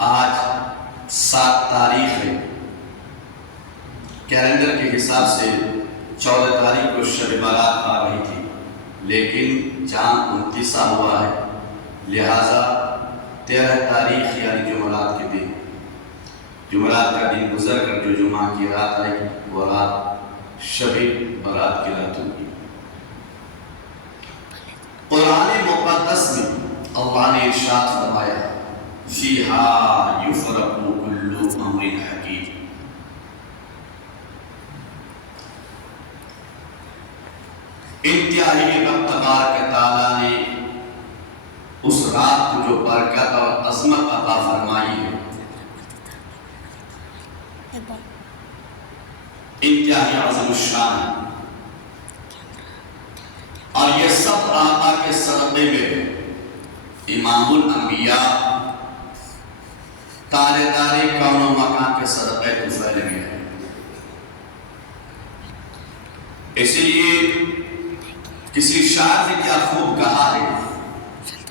آج 7 تاریخ ہے، کیلنڈر کے حساب سے 14 تاریخ کو شب برات آ رہی تھی، لیکن چاند 29 ہوا ہے، لہٰذا 13 تاریخ یعنی جمعرات کے دن، جمعرات کا دن گزر کر جو جمعہ کی رات آئے گی وہ رات شب برات کی رات ہوگی۔ قرآن مقدس میں اللہ نے ارشاد فرمایا فیہا یفرق کل امر حکیم، انتہائی رب تبارک تعالیٰ نے اس رات کو جو برکت اور عظمت عطا فرمائی ہے، انتہائی عظیم الشان، اور یہ سب آقا کے صدقے میں امام الانبیاء تاجدار کون و مکان کے صدقے طفیل میں ہے۔ اسی لیے کسی شاعر نے کیا خوب کہا ہے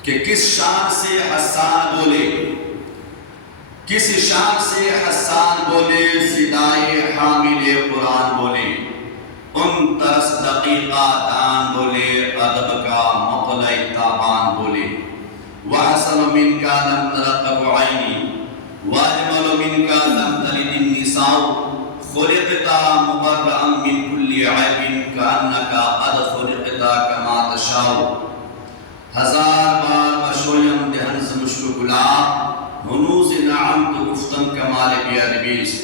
کہ کس شان سے حسان بولے، کس شان سے حسان بولے، فدائے حامل قرآن بولے، ان طرس دقیقہ دان بولے، ادب کا مطلع تابان بولے، وحسن من کا لم ترقب عینی واجمل من کا لم تلد النساء خلقتا مبرئا من کل عیب کانکا قد خلقتا کما تشاء، ہزار بار بشویم دہن سے مشک گلاب ہنوز نعم تو گفتن کمال بیادبیس،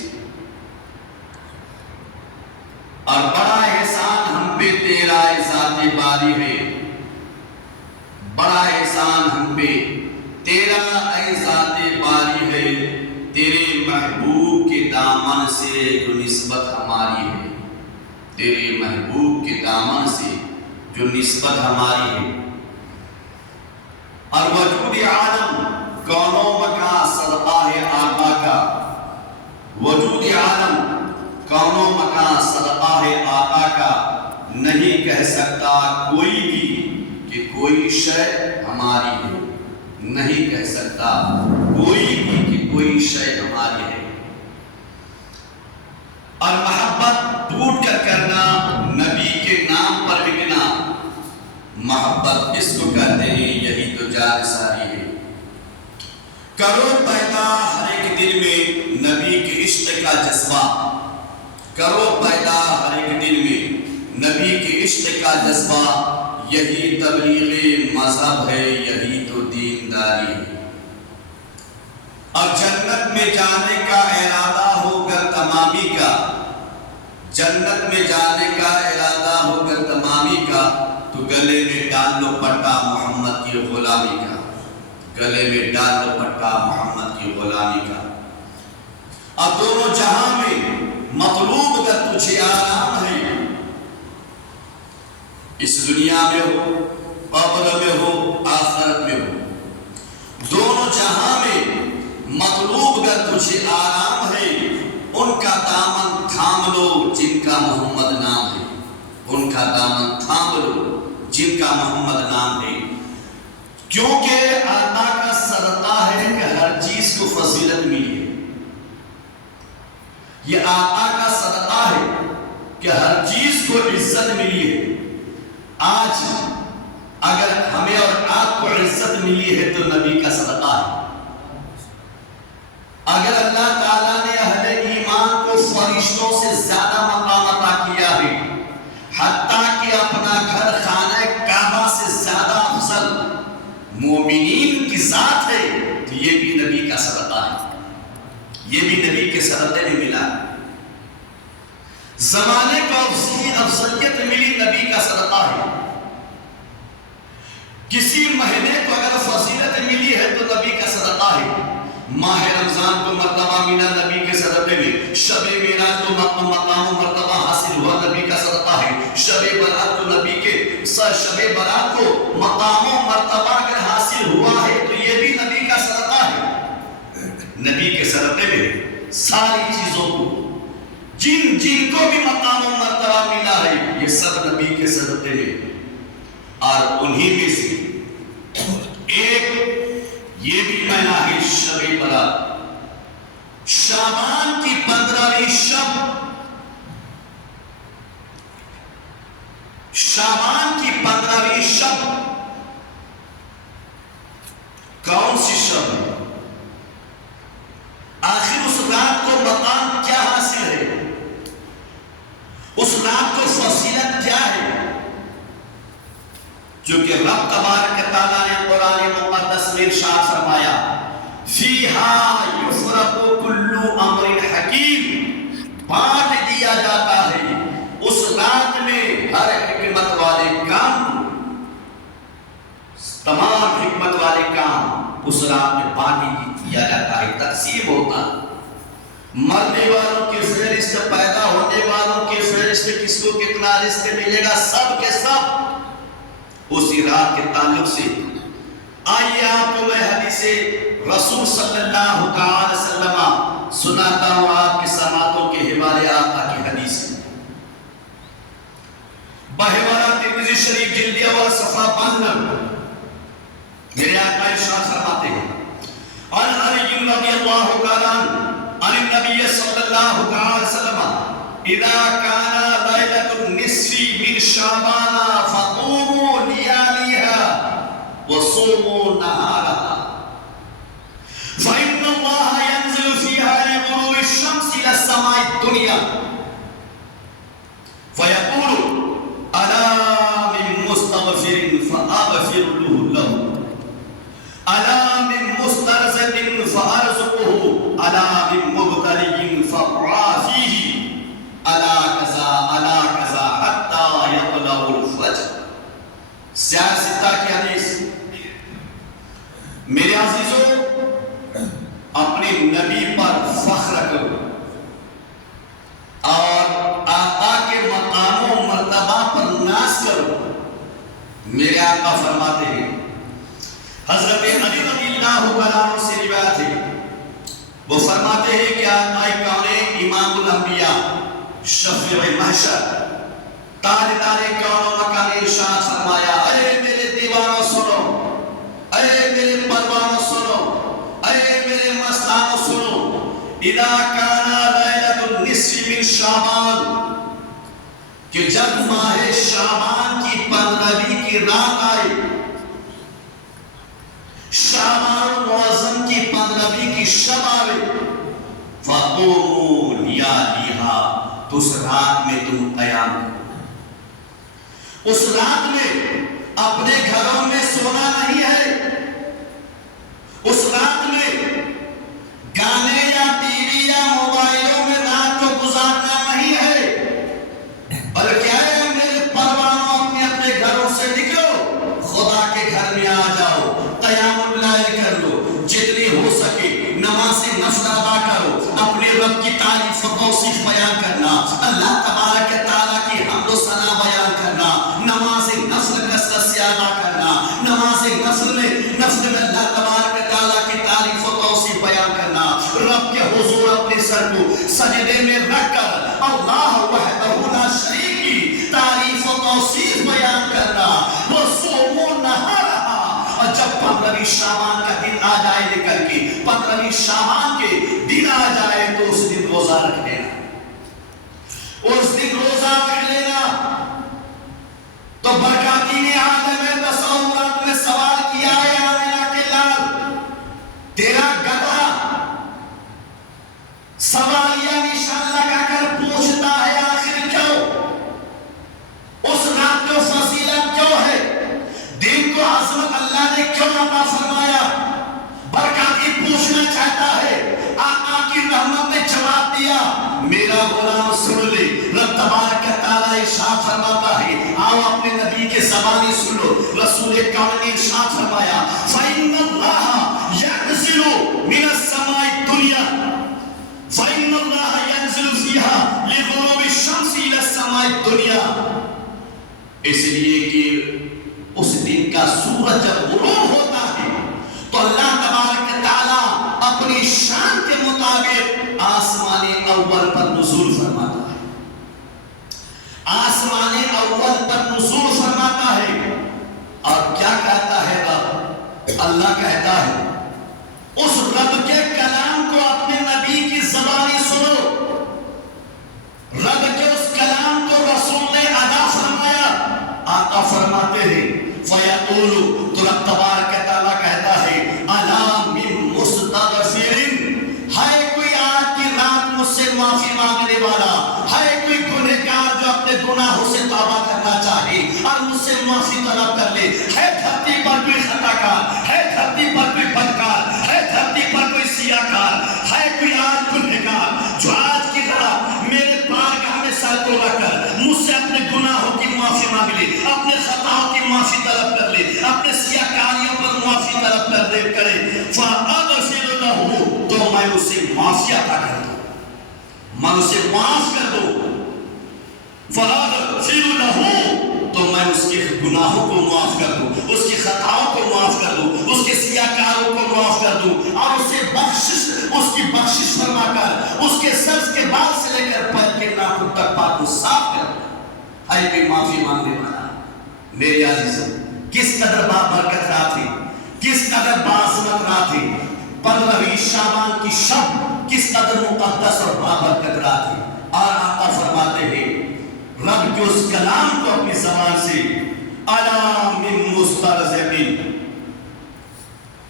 اور بڑا احسان ہم پہ تیرا ذات باری ہے، بڑا احسان ہم پہ تیرا اے ذات باری ہے، تیرے محبوب کے دامن سے جو نسبت ہماری ہے، تیرے محبوب کے دامن سے جو نسبت ہماری ہے، اور وجود عالم کون و مکان صدقہ ہے آقا کا، وجود عالم کون و مکان صدقہ ہے آقا کا، نہیں کہہ سکتا کوئی بھی کہ کوئی شے ہماری ہے، نہیں کہہ سکتا کوئی بھی کہ کوئی شے ہماری ہے، اور محبت ٹوٹ کر کرنا، نبی کے نام پر بکنا، محبت اس کو کہتے ہیں، یہی تو جان ساری ہے۔ کرو پیدا ہر ایک دل میں نبی کے عشق کا جذبہ، کرو پیدا ہر ایک دل میں نبی کے عشق کا جذبہ، یہی تبلیغ مذہب ہے، یہی تو دینداری ہے، اور جنت میں جانے کا ارادہ ہو گر تمامی کا، جنت میں جانے کا ارادہ ہو گر تمامی کا، تو گلے میں ڈال لو پٹا محمد کی غلامی کا، گلے میں ڈال لو پٹا محمد کی غلامی کا، اور دونوں جہاں میں مطلوب اگر تجھے آرام ہے، اس دنیا میں ہو، قبر میں ہو، آخرت میں ہو، دونوں جہاں میں مطلوب اگر تجھے آرام ہے، ان کا دامن تھام لو جن کا محمد نام ہے، ان کا دامن تھام لو جن کا محمد نام ہے، کیونکہ آقا کا صدقہ ہے کہ ہر چیز کو فضیلت ملی ہے، یہ آقا کا صدقہ ہے کہ ہر چیز کو عزت ملی ہے۔ آج اگر ہمیں اور آپ کو عزت ملی ہے تو نبی کا صدقہ ہے، اگر اللہ تعالیٰ نے اہل ایمان کو فرشتوں سے زیادہ مقام عطا کیا ہے، حتیٰ کہ اپنا گھر خانہ کعبہ سے زیادہ افضل مومنین کی ذات ہے، تو یہ بھی نبی کا صدقہ ہے، یہ بھی نبی کے صدقے میں ملا ہے۔ زمانے کو افضلیت ملی نبی کا صدقہ ہے، کسی مہینے کو اگر فضیلت ملی ہے تو نبی کا صدقہ ہے، ماہ رمضان کو مرتبہ ملا نبی کے صدقے میں، شب معراج کو مقام و مرتبہ حاصل ہوا نبی کا صدقہ ہے، شب برات کو نبی کے شب برات کو مقام و مرتبہ اگر حاصل ہوا ہے تو یہ بھی نبی کا صدقہ ہے۔ نبی کے صدقے میں ساری چیزوں کو جن کو بھی مقام و مرتبہ ملا ہے یہ سب نبی کے صدقے میں، اور انہی میں سے ایک یہ بھی مہینہ ہے شب برات، شعبان کی 15ویں شب، شعبان کی 15ویں شب کون سی شب ہے؟ آخر اس رات کو مقام کیا حاصل ہے؟ اس رات کو فضیلت کیا ہے؟ چونکہ رب تبارک تعالیٰ نے قرآن مقدس میں ارشاد فرمایا فیہا یفرق کل امر حکیم، بانٹ دیا جاتا ہے اس رات میں ہر حکمت والے کام، تمام حکمت والے کام اس رات میں بانٹ دیا جاتا ہے، تقسیم ہوتا ہے۔ مرنے والوں کی فہرست، پیدا ہونے والوں کی فہرست، کس کو کتنا رزق ملے گا، سب کے سب اسی رات کے تعلق سے۔ آئیے آپ کو میں حدیث رسول صلی اللہ علیہ وسلم سناتا ہوں، آپ کی سماعتوں کے حوالے آقا کی حدیث ہے۔ بہوارہ ترمذی شریف جلد اول صفحہ 52 میرے آقا ارشاد فرماتے ہیں عن علی رضی اللہ تعالی عن النبی صلی اللہ علیہ وسلم اذا كان ليلة النصف من شعبان فقوموا لياليها وصوموا نهارها فإن الله ينزل فيها لغروب الشمس إلى السماء الدنيا فيقول ألا من مستغفر فأغفر له ألا من مسترزق فأرزقه ألا من مبتلي فأعافيه ألا كذا حتى يطلع الفجر۔ سیاستہ کی حدیث۔ میرے عزیزوں، اپنے نبی پر فخر کرو اور آقا کے مقام و مرتبہ پر ناز کرو۔ میرے آقا فرماتے ہیں، حضرت علی رضی اللہ عنہ سے روایت ہے، وہ فرماتے ہیں کہ آقا کون امام الانبیاء، شفیع محشر، تاجدار کون و مکان، ارشاد فرمایا اے میرے دیوانوں سنو، اے میرے پروانوں سنو، اے میرے مستانوں سنو، اذا کان لیلۃ النصف من شعبان، کہ جب ماہ شعبان کی 15ویں کی رات آئے، شعبان المعظم کی 15ویں کی شب آئے، فَقُومُوا لِيَالِهَا، تو اس رات میں تم قیام کرو۔ اس رات میں اپنے گھروں میں سونا نہیں ہے، اس رات میں گانے یا ٹی وی یا موبائلوں میں رات کو گزارنا نہیں ہے، بلکہ اے میرے پروانوں اپنے اپنے گھروں سے نکلو، خدا کے گھر میں آ جاؤ، قیام اللیل کر لو، جتنی ہو سکے نماز نفل ادا کرو، اپنے رب کی تعریف و توصیف بیان کرنا، اللہ تبارک تعالیٰ کی حمد و ثنا بیان کرنا، نماز نفل کثرت سے ادا کرنا، نماز نفل میں اللہ تبارک تعالیٰ کی تعریف و توصیف بیان کرنا، رب کے حضور اپنے سر کو سجدے میں رکھ کر اللہ وحدہ لا شریک کی تعریف و توصیف بیان کرنا، وصوموا نہارہا، اور جب 15ویں شعبان کا دن آ جائے نکل کے 15ویں شعبان کے دن آ جائے تو اس دن روزہ رکھ لینا، اس دن روزہ رکھ لینا۔ تو برکاتی نے عالم تصورات میں سوال کیا ہے آمینہ کے لال، تیرا گدھا سوالیہ نشان لگا کر پوچھتا ہے آخر کیوں؟ اس رات کو فضیلت کیوں ہے؟ دن کو عظمت اللہ نے کیوں عطا فرمایا؟ برکاتی پوچھنا چاہتا ہے، آقا کی رحمت نے جواب دیا، میرا غلام سن لے، رب تبارک تعالیٰ ارشاد فرماتا ہے، آؤ اپنے نبی کے زبانی سنو، رسول کون نے ارشاد فرمایا فَإِنَّ اللَّهَ يَنزِلُ مِنَ السَّمَاءِ الدُّنْيَا فَإِنَّ اللَّهَ يَنزِلُ فِيهَا لِغُرُوبِ الشَّمْسِ إِلَى السَّمَاءِ الدُّنْيَا، اس لیے کہ اس دن کا سورج جب غروب ہوتا ہے تو اللہ تبارک تعالیٰ اپنی شان کے مطابق آسمان اول پر نزول فرماتا ہے، آسمان اول پر نزول فرماتا ہے. اور کیا کہتا ہے رب؟ اللہ کہتا ہے اس رب کے کلام کو اپنے نبی کی زبانی سنو. رب کے اس کلام کو رسول نے ادا فرمایا. آقا فرماتے ہیں فَيَقُولُ تو رب تبارک تعالیٰ کہتا ہے أَلَا مِن مُسْتَغْفِرٍ ہے کوئی آج کی رات مجھ سے معافی مانگنے والا، ہے کوئی گنہگار جو اپنے گناہوں سے توبہ کرنا چاہے اور مجھ سے معافی طلب کر لے. ہے دھرتی پر کوئی خطا کار، ہے دھرتی پر کوئی بدکار، ہے دھرتی پر کوئی سیاہ کار، ہے کوئی آج گنہگار جو آج کی رات میرے بارگاہ میں سر کو رکھ کر مجھ سے اپنے گناہوں کی معافی مانگ لے، اپنے خطاؤں کی معافی طلب کر لے، اپنے سیاہ کاریوں پر معافی طلب کر دے کرے فَأَغْفِرُ لَهُ تو میں اسے معافی عطا کر دوں، میں اسے معاف کر دوں. فَأَغْفِرُ لَهُ تو میں اس کے گناہوں کو معاف کر دوں، اس کی خطاؤں کو معاف کر دوں، اس کے سیاہ کاروں کو معاف کر دوں اور اسے بخشش، اس کی بخشش فرما کر اس کے سر کے بال سے لے کر پیر کے ناخن تک پاک کو صاف کر دوں. ہے کوئی معافی مانگنے والا؟ میرے عزیزوں کس قدر بابرکت رات تھی، کس قدر باعظمت رات تھی. 15ویں شعبان کی شب کس قدر مقدس اور بابرکت رات تھی. اور آقا فرماتے ہیں رب کے اس کلام کو اپنی زبان سے أَلَا مِن مُسْتَغْفِرٍ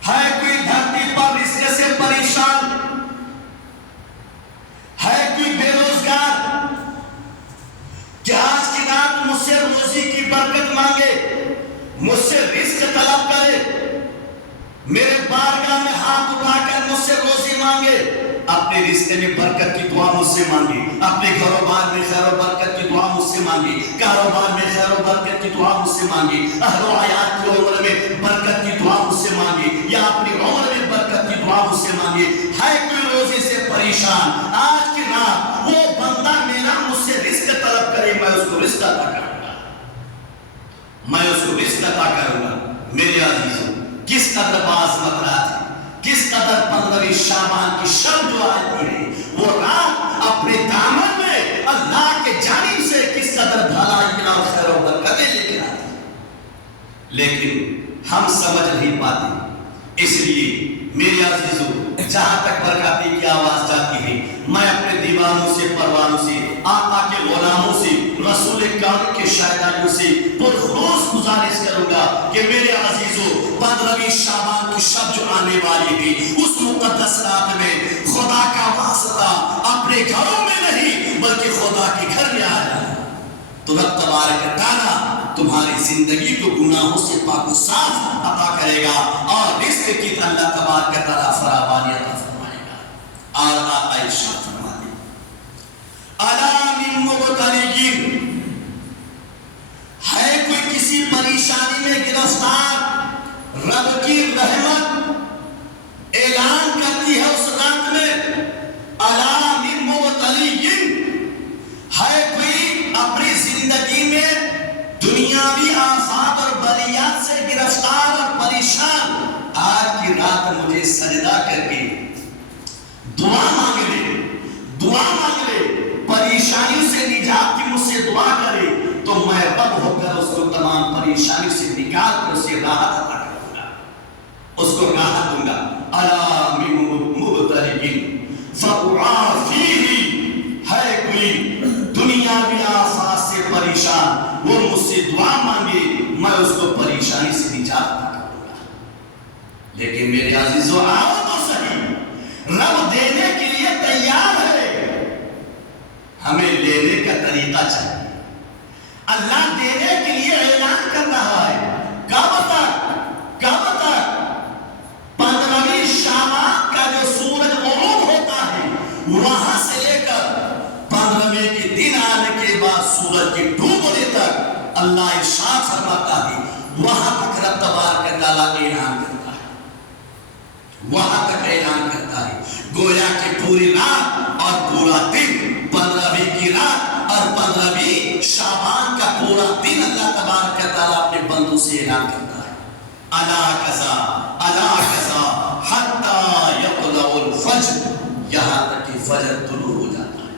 ہے کوئی دھرتی پر رزق سے پریشان، ہے کوئی بے روزگار کہ آج کی رات مجھ سے روزی کی برکت مانگے، مجھ سے رزق طلب کرے، میرے بارگاہ میں ہاتھ اٹھا کر مجھ سے روزی مانگے، اپنے رزق میں برکت کی دعا مجھ سے مانگی، اپنے کاروبار میں خیر و برکت کی دعا مجھ سے مانگی، کاروبار میں خیر و برکت کی دعا مجھ سے مانگی، اہل و حیات کی عمر میں برکت کی دعا مجھ سے مانگی، یا اپنی عمر میں برکت کی دعا مجھ سے مانگی. ہے کوئی روزی سے پریشان آج کی رات وہ بندہ میرا مجھ سے رزق طلب کرے، میں اس کو رزق عطا کروں گا، میں اس کو رزق عطا کروں گا. میرے عزیزوں کس قدر باعظمت رات ہے، کس قدر 15ویں شعبان کی شب جو آتی ہے وہ رات اپنے دامن میں اللہ کے جانب سے کس قدر بھلائی اور خیر و برکتیں لے کے آتی ہے، لیکن ہم سمجھ نہیں پاتے. اس لیے میرے عزیزوں جہاں تک برکاتی کی آواز جاتی ہے میں اپنے دیوانوں سے، پروانوں سے، آقا کے غلاموں سے، رسول کریم کے شاہدانوں سے پرخلوص گزارش کروں گا کہ میرے عزیزوں 15ویں شعبان کی شب جو آنے والی ہے اس مقدس رات میں خدا کا واسطہ اپنے گھروں میں نہیں بلکہ خدا کے گھر میں آ جائے تو رب تبارک تعالیٰ تمہاری زندگی کو گناہوں سے پاک و صاف عطا کرے گا اور رزق کی اللہ تبارک تعالیٰ فراوانی عطا فرمائے گا. اور آقا ارشاد فرماتے أَلَا مِن مُبْتَلِيٍ ہے کوئی کسی پریشانی میں گرفتار، رب کی رحمت اعلان کرتی ہے اس رات میں. أَلَا مِن مُبْتَلِيٍ ہے کوئی اپنی زندگی میں دنیاوی آفات اور بلیات سے گرفتار اور پریشان، آج کی رات مجھے سجدہ کر کے دعا مانگ لے، دعا مانگ لے، پریشانیوں سے نجات کی مجھ سے دعا کرے تو میں رب ہو کر اس کو تمام پریشانیوں سے نکال کر اسے راحت عطا کروں گا، اس کو راحت دوں گا. أَلَا مِن مُبْتَلِيٍ فَأُعَافِيهِ ہے کوئی دنیاوی آفات سے پریشان وہ مجھ سے دعا مانگے میں اس کو پریشانی سے نجات عطا کروں گا. لیکن میرے عزیزو آؤ تو صحیح، رب دینے کے لیے تیار ہے، ہمیں لینے کا طریقہ چاہیے. اللہ دینے کے لیے اعلان کر رہا ہے. کب تک؟ کب تک؟ 15ویں شعبان کا جو سورج غروب ہوتا ہے وہاں سے لے کر 15ویں کے دن آنے کے بعد سورج کے ڈوبنے تک اللہ ارشاد فرماتا ہے وہاں تک رب تبارک تعالیٰ اعلان کرتا ہے، وہاں تک اعلان کرتا ہے. گویا کہ پوری رات اور پورا دن 15ویں کی رات اور 15ویں شعبان کا پورا دن اللہ تبارک تعالیٰ اپنے بندوں سے اعلان کرتا ہے. الا کذا الا کذا حتی یطلع الفجر، یہاں تک کہ فجر طلوع ہو جاتا ہے.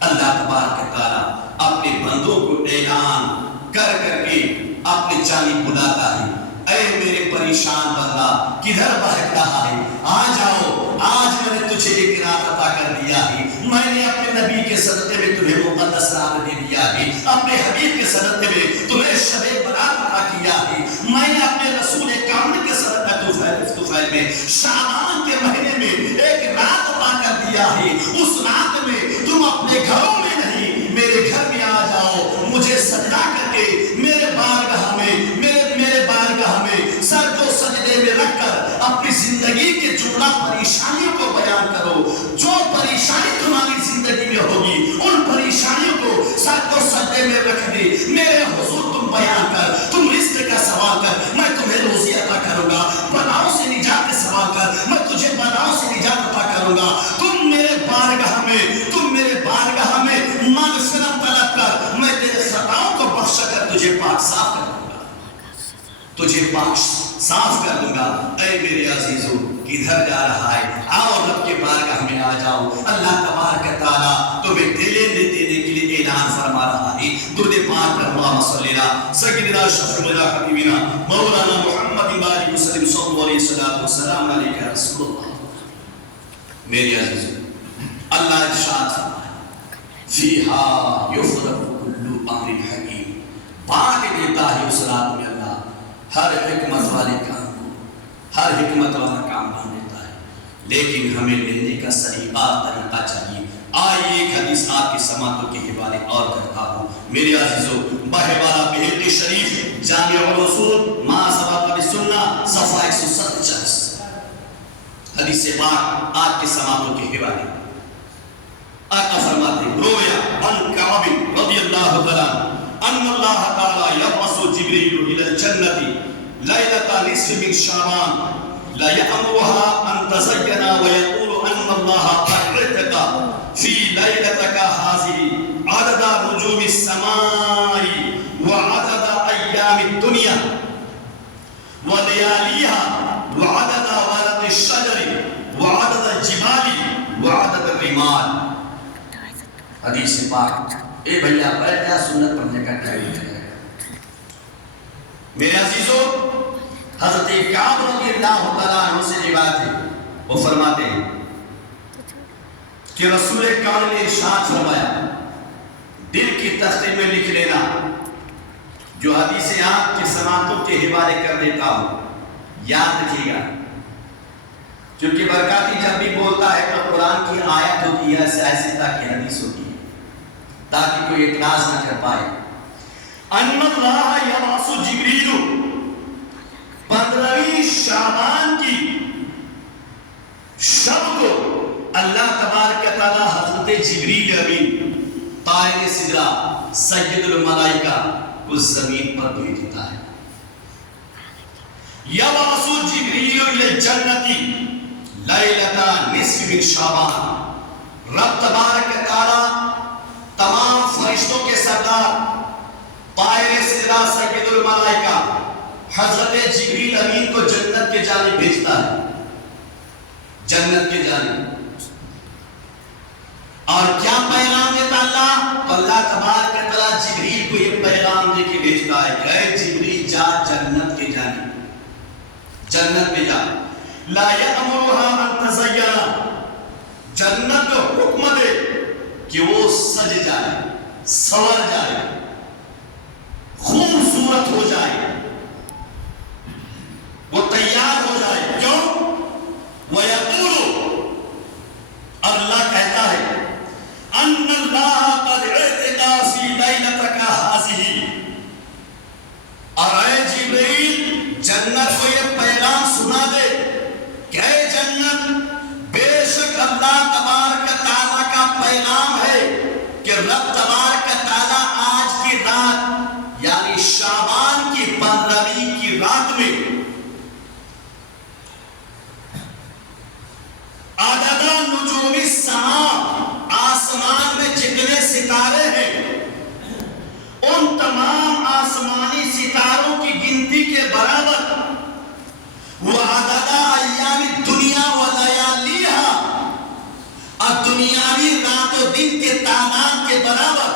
اللہ تبارک تعالیٰ اپنے بندوں بندوں کو اعلان کر کر کے اپنی جانب بلاتا ہے، اے میرے پریشان بندہ کدھر بہک رہا ہے، آ جاؤ، آج میں نے تجھے ایک رات عطا کر دیا ہے، میں نے اپنے نبی کے صدقے میں تمہیں مقدس رات دے دیا ہے، اپنے حبیب کے صدقے میں تمہیں شب برات عطا کیا ہے، میں نے اپنے رسول کامل کے صدقے طفیل میں شعبان کے مہینے میں ایک رات عطا کر دیا ہے، اس رات میں تم اپنے گھروں میں نہیں میرے گھر میں آ جاؤ، مجھے سجدہ کر کے میرے بارگاہ میں میرے بارگاہ میں سر کو سجدے میں رکھ کر اپنی زندگی کے جملہ پریشانیوں کو بیان کرو، جو پریشانی تمہاری زندگی میں ہوگی ان پریشانیوں کو سر کو سجدے میں رکھ دے، میرے حضور تم بیان کر، تم رزق کا سوال کر، میں تمہیں روزی عطا کروں گا، بلاؤں سے نجات کا سوال کر، میں تجھے بلاؤں سے نجات عطا کروں گا، تم میرے بارگاہ میں مغفرت طلب کر، میں تیرے خطاؤں کو بخش کر تجھے پاک صاف کر دوں گا، تجھے پاک صاف کر دوں گا۔ اے میرے عزیزو کدھر جا رہا ہے، آؤ رب کے بارگاہ میں آ جاؤ، اللہ تبارک تعالیٰ تمہیں دینے کے لیے اعلان فرما رہا ہے۔ درود پاک پر اللہم صلی اللہ سیدنا شفیعنا حبیبنا مولانا محمد بارک وسلم صلی اللہ علیہ وسلم علیہ یا رسول اللہ۔ میرے عزیزو اللہ ارشاد فرمایا فیہا یفرق کل امر حکیم، بانٹ دیتا ہے اس رات میں اللہ ہر حکمت والے کام کو، ہر حکمت والا کام بن دیتا ہے، لیکن ہمیں لینے کا سلیقہ طریقہ چاہیے۔ آئیے ایک حدیث آپ کی سماعتوں کے حوالے اور کرتا ہوں۔ میرے عزیزو بہوالا بہقی شریف جامع الرسول ما سبق بالسنہ صفحہ 147 حدیث پاک آپ کی سماعتوں کے حوالے آقا فرماتے ہیں رویا عن کعب رضی اللہ تعالیٰ ان اللہ تعالیٰ یبعث جبریل الى الجنة لیلۃ نصف من شعبان لا یأمرها ان تزین ویقول ان اللہ قررتک فی لیلتک هذه عدد نجوم السماء وعدد ایام الدنیا ولياليها وعدد ورق الشجر وعدد الجبال وعدد الرمال۔ حدیث پاک اے بھیا بیٹھ جا، سنت پڑھنے کا ٹائم ہے۔ میرے عزیزو حضرت کعب رضی اللہ تعالیٰ عنہ سے روایت ہے، وہ فرماتے ہیں کہ رسول کامل نے ارشاد فرمایا دل کی تختے میں لکھ لینا، جو حدیث آپ کی سماعتوں کے حوالے کر دیتا ہوں یاد رکھیے گا، کیونکہ برکاتی جب بھی بولتا ہے تو قرآن کی آیت ہوتی ہے، سیاستہ کی حدیث ہوتی ہے، تاکہ کوئی اعتراض نہ کر پائے۔ ان اللہ یبعث جبریل 15ویں شعبان کی شب کو اللہ تبارک تعالیٰ حضرت جبریل امین طائر سدرہ سید الملائکہ کو زمین پر بھیج دیتا ہے۔ یبعث جبریل الی الجنۃ لیلۃ نصف من شعبان، رب تبارک تعالیٰ تمام فرشتوں کے سردار طائر سدرہ سید الملائکہ حضرت جبریل امین کو جنت کے جانب بھیجتا ہے، جنت کے جانب، اور کیا پیغام دیتا اللہ؟ تو اللہ تبارک تعالیٰ جبریل کو یہ پیغام دے کے بھیجتا ہے کہ اے جبریل جا جنت کے جانب، جنت میں جا، لا یأمرها ان تزین، جنت کو حکم دے کہ وہ سج جائے، سور جائے، خوبصورت ہو جائے، وہ تیار ہو جائے۔ کیوں؟ وَيَقُولُ، اللہ کہتا ہے ان اللہ قد اعتقى فی لیلتک هذه، اور اے جبریل جنت کو یہ پیغام سنا دے کہ اے جنت بے شک اللہ تبارک تعالیٰ کا پیغام ہے کہ رب تبارک تعالیٰ آج کی رات یعنی شعبان کی 15ویں کی رات میں عدد نجوم السماء، آسمان میں جتنے ستارے ہیں ان تمام آسمانی ستاروں کی گنتی کے برابر، وعدد ایام الدنیا ولیالیہا، اور دنیاوی رات و دن کے تعداد کے برابر،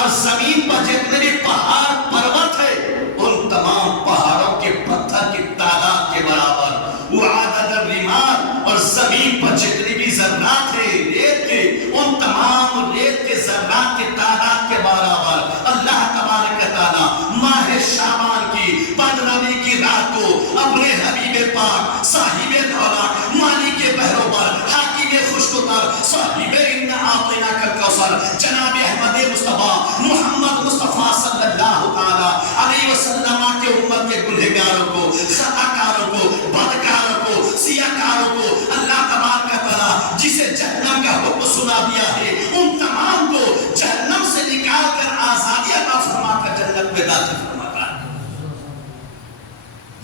اور زمین پر جتنے بھی پہاڑ پروت ہے ان تمام پہاڑوں کے پتھر کی تعداد کے برابر، وہ عدد الرمال، اور زمین پر جتنی بھی ذرات ہے ریت کے، ان تمام ریت کے ذرات کی تعداد کے برابر اللہ تبارک تعالی ماہ شعبان کی 15ویں کی رات کو اپنے حبیب پاک صاحب دولت مالک بہروبر حاکم خوشگوار صاحب انا اعطیناک الکوثر جناب احمد مصطفیٰ محمد مصطفیٰ صلی اللہ تعالی علیہ وسلم کے امت کے گنہگاروں کو، خطا کاروں کو، بدکاروں کو، سیاکاروں کو اللہ تبارک تعالی جسے جہنم کا حکم سنا دیا ہے ان تمام کو جہنم سے نکال کر آزادی عطا فرما کر جنت میں داخل فرماتا ہے۔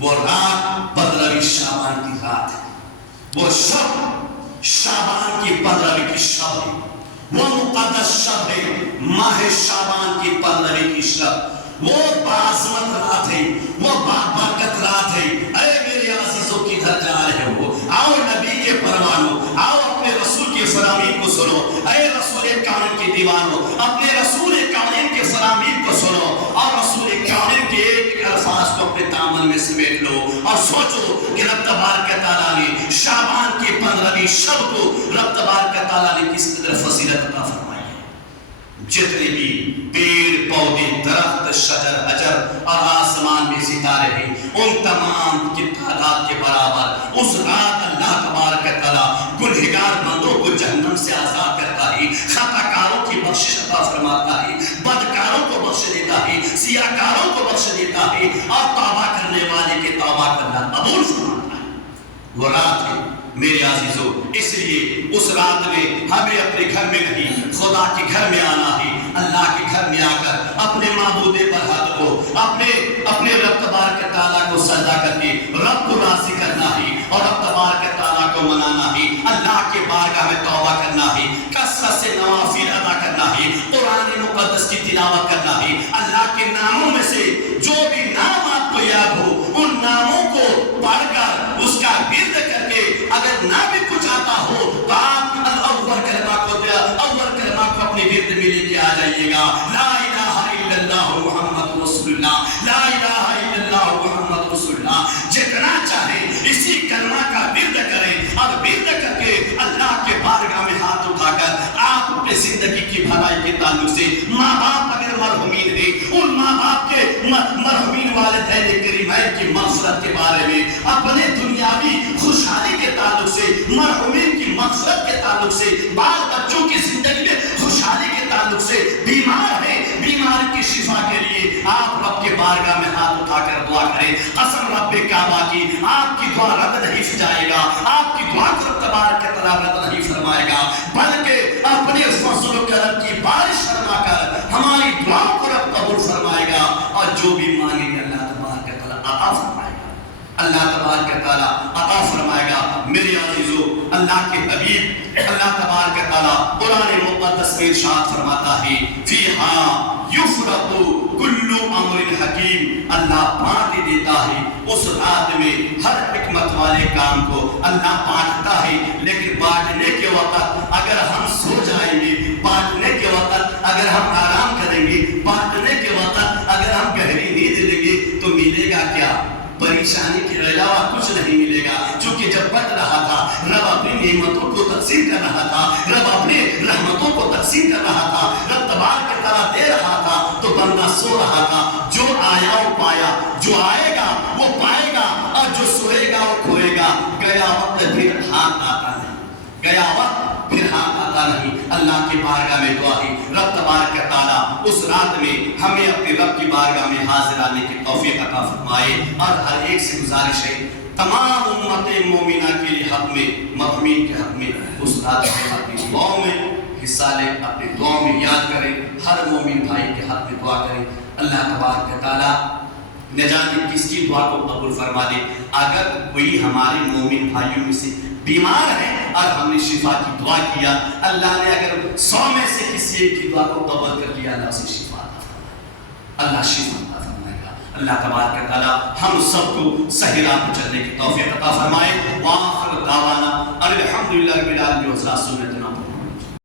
وہ رات 15ویں شعبان کی رات ہے، وہ شب شعبان کی 15ویں کی شب ہے، وہ مقدس شب ہے، ماہ شعبان کی 15ویں کی شب، وہ بعظمت رات ہے، وہ بابرکت رات ہے۔ اے میرے عزیزوں کدھر جا رہے ہو؟ آؤ نبی کے پروانوں، آؤ اپنے رسول کے فرامین کو سنو، اے رسول کامل کے دیوانوں اپنے رسول کامل کے فرامین کو سنو، اور رسول کامل کے ایک الفاظ کو اپنے دامن میں سمیٹ لو اور سوچو کہ رب تبارک تعالیٰ نے شعبان کی 15ویں شب کو رب تبارک تعالیٰ نے کس قدر فضیلت عطا فرمائی ہے۔ جتنے بھی پیڑ پودے درخت شجر حجر اور آسمان میں ستارے ہیں ان تمام کی تعداد کے برابر اس رات اللہ تبارک تعالیٰ گنہگار بندوں کو جہنم سے آزاد کرتا ہے، خطا کاروں کی بخشش عطا فرماتا ہے، بدکاروں کو بخش دیتا ہے، سیاکاروں کو بخش دیتا ہے، اور توبہ کرنے والے کے توبہ کرنا قبول فرماتا ہے۔ وہ رات ہے میرے عزیزو، اس لیے اس رات میں ہمیں اپنے گھر میں نہیں خدا کے گھر میں آنا ہے، اللہ کے گھر میں آ کر اپنے معبود برحق کو اپنے رب تبارک تعالیٰ کو سجدہ کر کے رب کو راضی کرنا ہے اور رب تبارک تعالیٰ کو منانا ہے، اللہ کے بارگاہ میں توبہ کرنا ہے، کثرت سے نوافل ادا کرنا ہے، قرآن مقدس کی تلاوت کرنا ہے، اللہ کے ناموں میں سے جو بھی نام آپ کو یاد ہو ان ناموں کو پڑھ کر اس کا ورد کر کے اگر نہ بھی کچھ آتا ہو تو آپ اول کلمہ کو اپنے ورد میں لے کے آ جائیے گا، لا الہ الا اللہ محمد رسول اللہ، لا الہ الا اللہ محمد رسول اللہ، جتنا چاہے اسی کلمہ کا ورد کریں اور ورد کر کے اللہ کے بارگاہ میں ہاتھ اٹھا کر آپ اپنے زندگی کی بھلائی کے تعلق سے ماں باپ اگر مرحومین ہیں ان ماں باپ کے مرحومین والدین کریمین کی مغفرت کے بارے میں، اپنے دنیاوی خوشحالی کے تعلق سے، مرحومین کی مغفرت کے تعلق سے، بال بچوں کی زندگی میں خوشحالی کے تعلق سے، بیمار ہیں بیمار کی شفا کے لیے آپ رب کے بارگاہ میں ہاتھ اٹھا کر دعا کریں۔ قسم رب کعبہ کی آپ کی دعا رد نہیں جائے گا، آپ کی دعا کو رب تبارک تعالیٰ رد نہیں فرمائے گا، بلکہ اپنے فضل و کرم کی بارش فرما کر ہماری دعا کو رب قبول فرمائے گا، اور جو بھی مانگیں گے اللہ تبارک تعالیٰ عطا فرمائے گا، اللہ تبارک تعالیٰ عطا فرمائے گا۔ میرے عزیزو، اللہ کے حبیب اللہ تبارک تعالیٰ قرآن مقدس میں ارشاد فرماتا ہے فیہا یفرق کل امر حکیم، اللہ بانٹ دیتا ہے اس رات میں ہر حکمت والے کام کو اللہ بانٹتا ہے، لیکن بانٹنے کے وقت اگر ہم سو جائیں گے، بانٹنے کے وقت اگر ہم آرام کریں گے، بانٹنے کے وقت اگر ہم گہری نیند لیں گے تو ملے گا کیا؟ پریشانی کے علاوہ کچھ نہیں ملے گا، چونکہ جب بٹ رہا تھا رب اپنی نعمتوں کو تقسیم کر رہا تھا، رب اپنے رحمتوں کو تقسیم کر رہا تھا، رب تبارک تعالیٰ دے رہا تھا تو بندہ سو رہا تھا، جو آیا وہ پایا، جو آئے گا وہ پائے گا، اور جو سوئے گا وہ کھوئے گا۔ گیا وقت پھر ہاتھ آتا نہیں، گیا وقت پھر ہاتھ آتا نہیں۔ اللہ کی بارگاہ میں دعا ہے رب تبارک تعالیٰ اس رات میں ہمیں اپنے رب کی بارگاہ میں حاضر آنے کی توفیق عطا فرمائے، اور ہر ایک سے گزارش ہے تمام امت مومنہ کے حق میں، مرحومین کے حق میں اس رات میں اپنی دعاؤں میں حصہ لیں، اپنی دعاؤں میں یاد کریں، ہر مومن بھائی کے حق میں دعا کریں۔ اللہ تبارک تعالیٰ نہ جانے کس کی دعا کو قبول فرما دے۔ اگر کوئی ہمارے مومن بھائیوں میں سے بیمار ہے اور ہم نے شفا کی دعا کیا، اللہ نے اگر 100 میں سے کسی ایک کی دعا کو قبول کر لیا، اللہ اسے شفا عطا فرمائے، اللہ شفا عطا فرمائے گا۔ اللہ تبارک تعالیٰ ہم سب کو صحیح راہ پر چلنے کی توفیق عطا فرمائے۔ وآخر دعوانا الحمدللہ رب العالمین، سنتنا